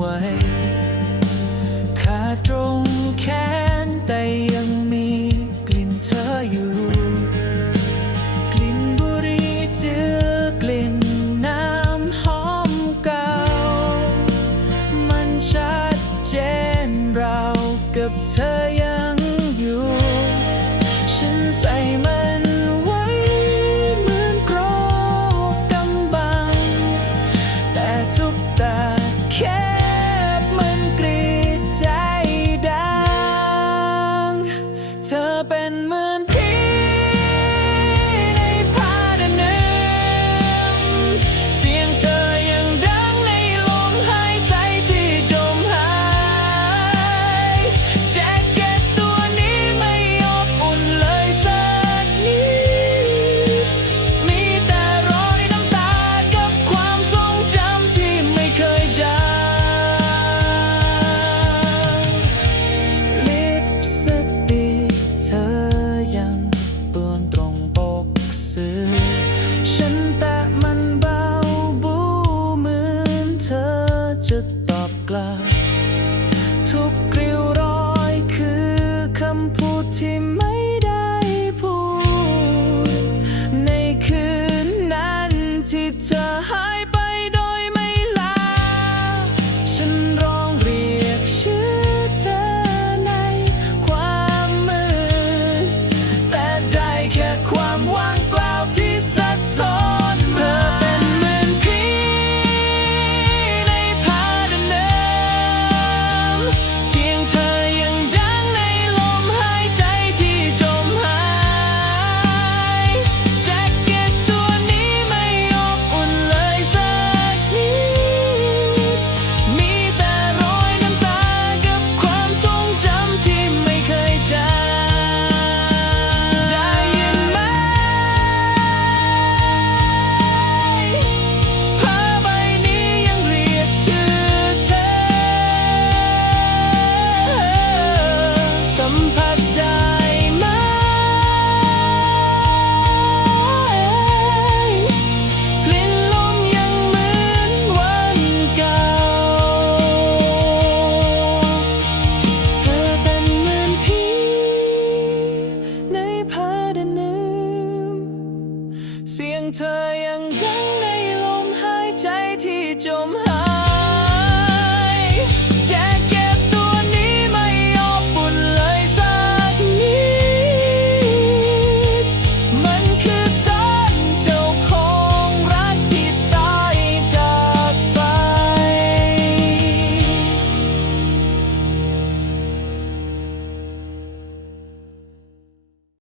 ไว้ ขาตรงแขนแต่ยังมีกลิ่นเธออยู่ กลิ่นบุรีเจือกลิ่นน้ำหอมเก่า มันชัดเจนเรากับเธอยังอยู่ ฉันใส่ ทุกกริ้วรอยคือคำพูดที่